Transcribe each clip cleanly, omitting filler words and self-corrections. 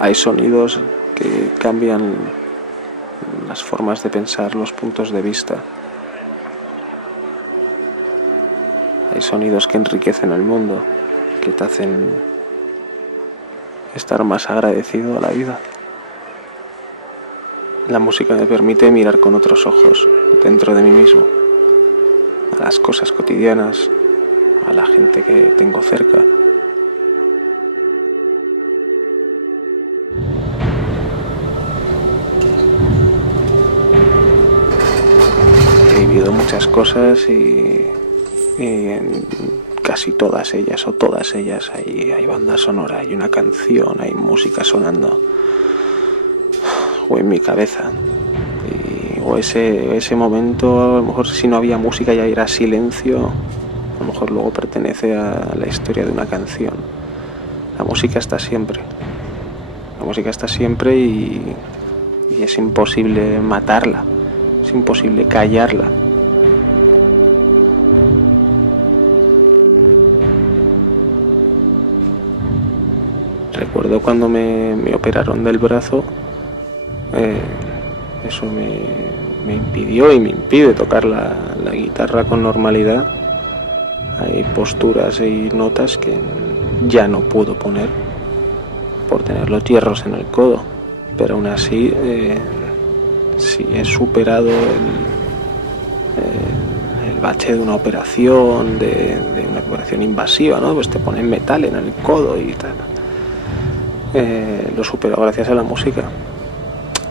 Hay sonidos que cambian las formas de pensar, los puntos de vista. Hay sonidos que enriquecen el mundo, que te hacen estar más agradecido a la vida. La música me permite mirar con otros ojos dentro de mí mismo, a las cosas cotidianas, a la gente que tengo cerca. He vivido muchas cosas y en casi todas ellas o todas ellas hay banda sonora, hay una canción, hay música sonando o en mi cabeza. O ese momento, a lo mejor si no había música ya era silencio, a lo mejor luego pertenece a la historia de una canción. La música está siempre. La música está siempre y es imposible matarla, es imposible callarla. Recuerdo cuando me operaron del brazo, eso me impidió y me impide tocar la guitarra con normalidad. Hay posturas y notas que ya no puedo poner por tener los hierros en el codo, pero aún así sí he superado el bache de una operación, de una operación invasiva, ¿no? Pues te ponen metal en el codo y tal. Lo supero gracias a la música,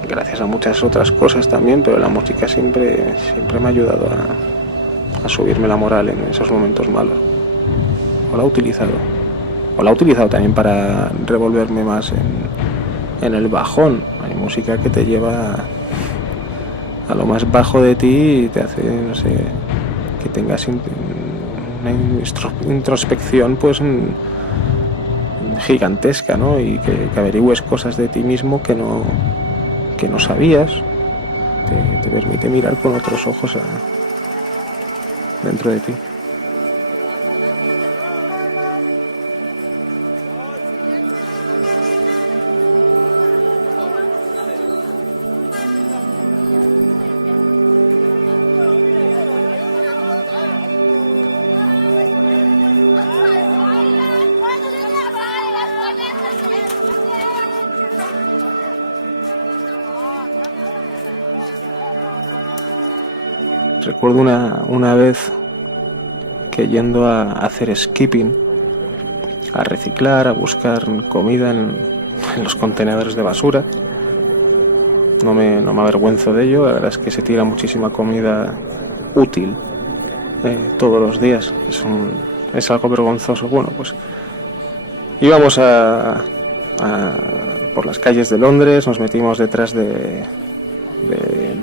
gracias a muchas otras cosas también, pero la música siempre me ha ayudado a subirme la moral en esos momentos malos. O la he utilizado también para revolverme más en el bajón. Hay música que te lleva a lo más bajo de ti y te hace, no sé, que tengas una introspección pues gigantesca, ¿no? Y que averigües cosas de ti mismo que no sabías. Te permite mirar con otros ojos dentro de ti. Recuerdo una vez que yendo a hacer skipping, a reciclar, a buscar comida en los contenedores de basura. No me avergüenzo de ello, la verdad es que se tira muchísima comida útil todos los días. Es algo vergonzoso. Bueno, pues íbamos por las calles de Londres, nos metimos detrás de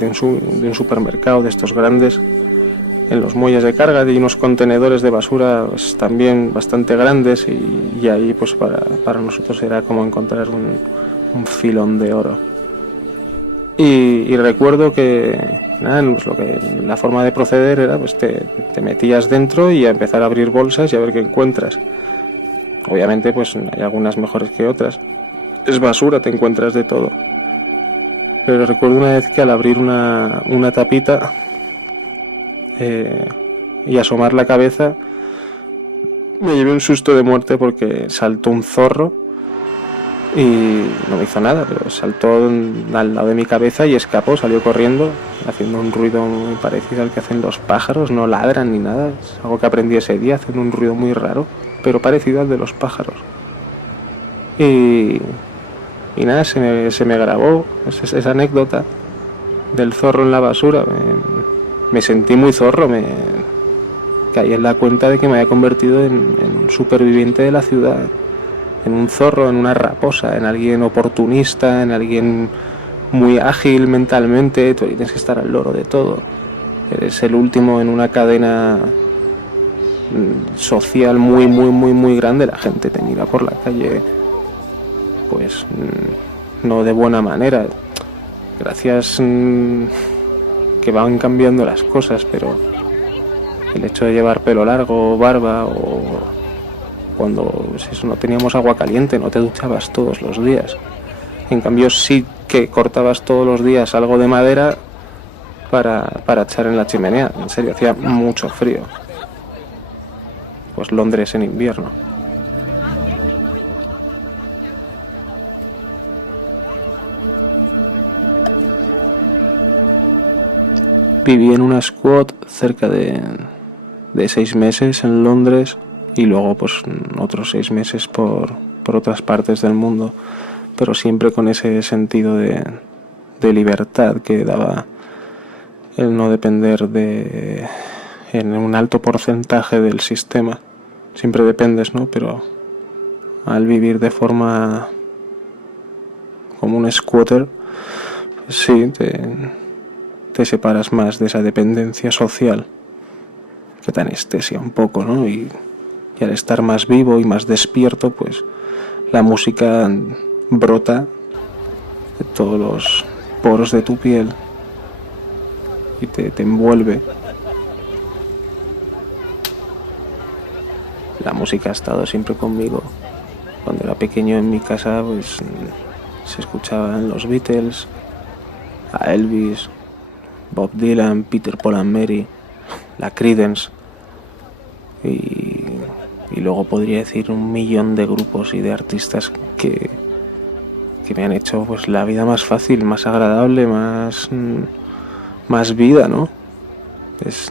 un supermercado de estos grandes, en los muelles de carga, y unos contenedores de basura pues, también bastante grandes, y ahí pues para nosotros era como encontrar un filón de oro. Y recuerdo que nada, pues la forma de proceder era pues te metías dentro y a empezar a abrir bolsas y a ver qué encuentras. Obviamente pues hay algunas mejores que otras, es basura, te encuentras de todo. Pero recuerdo una vez que al abrir una tapita y asomar la cabeza, me llevé un susto de muerte porque saltó un zorro y no me hizo nada, pero saltó al lado de mi cabeza y escapó, salió corriendo, haciendo un ruido muy parecido al que hacen los pájaros. No ladran ni nada, es algo que aprendí ese día, hacen un ruido muy raro, pero parecido al de los pájaros. Y nada, se me grabó esa anécdota del zorro en la basura. Me sentí muy zorro, me caí en la cuenta de que me había convertido en un superviviente de la ciudad, en un zorro, en una raposa, en alguien oportunista, en alguien muy ágil mentalmente. Tú tienes que estar al loro de todo, eres el último en una cadena social muy muy muy muy grande. La gente te mira por la calle pues no de buena manera. Gracias que van cambiando las cosas, pero el hecho de llevar pelo largo, barba, o cuando pues eso, no teníamos agua caliente, no te duchabas todos los días, En cambio sí que cortabas todos los días algo de madera para echar en la chimenea. En serio, hacía mucho frío. Pues Londres en invierno. Viví en una squat cerca de 6 meses en Londres y luego pues otros 6 meses por otras partes del mundo, pero siempre con ese sentido de libertad que daba el no depender en un alto porcentaje del sistema. Siempre dependes, ¿no? Pero al vivir de forma como un squatter, sí, te separas más de esa dependencia social, que te anestesia un poco, ¿no? Y al estar más vivo y más despierto, pues la música brota de todos los poros de tu piel y te envuelve. La música ha estado siempre conmigo. Cuando era pequeño en mi casa, pues se escuchaban los Beatles, a Elvis, Bob Dylan, Peter, Paul and Mary, la Creedence y luego podría decir 1.000.000 de grupos y de artistas que me han hecho pues la vida más fácil, más agradable, más vida, ¿no? Es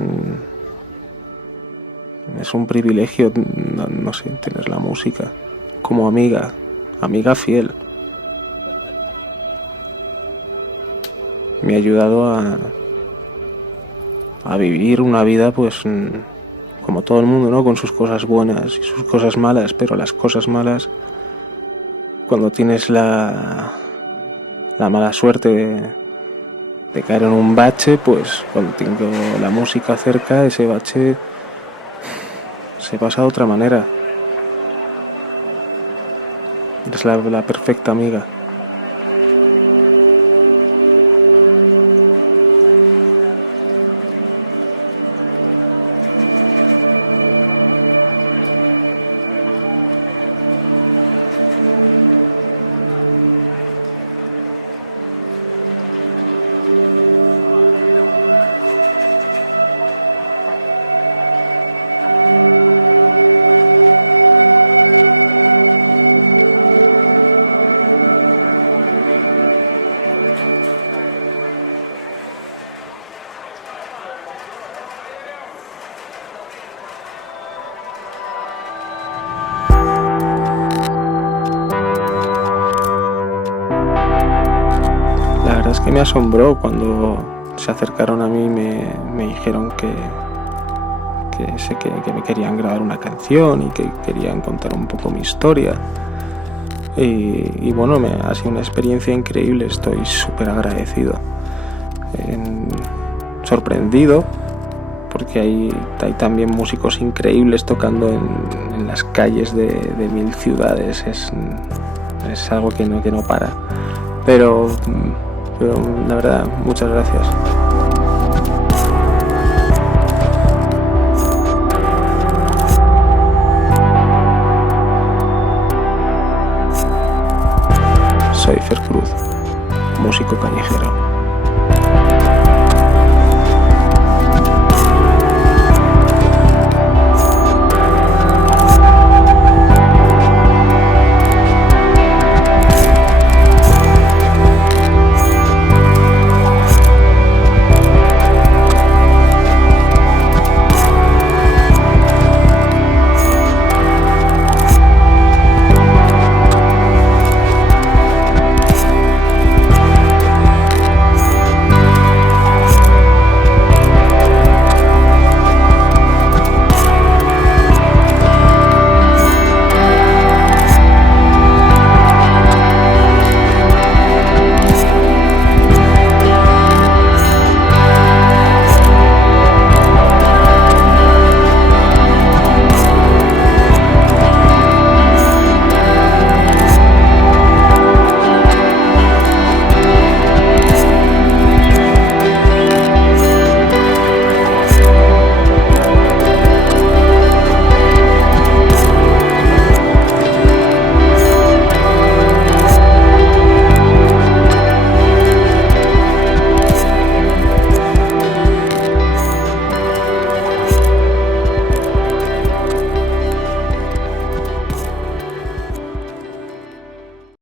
un privilegio, no sé, tener la música como amiga fiel. Me ha ayudado a vivir una vida pues como todo el mundo, ¿no? Con sus cosas buenas y sus cosas malas, pero las cosas malas, cuando tienes la mala suerte de caer en un bache, pues cuando tengo la música cerca, ese bache se pasa de otra manera. Es la perfecta amiga. La verdad es que me asombró cuando se acercaron a mí y me dijeron que me querían grabar una canción y que querían contar un poco mi historia. Y bueno, ha sido una experiencia increíble, estoy súper agradecido. Sorprendido, porque hay también músicos increíbles tocando en las calles de 1000 ciudades. Es algo que no para. Pero la verdad, muchas gracias. Soy Fer Cruz, músico callejero.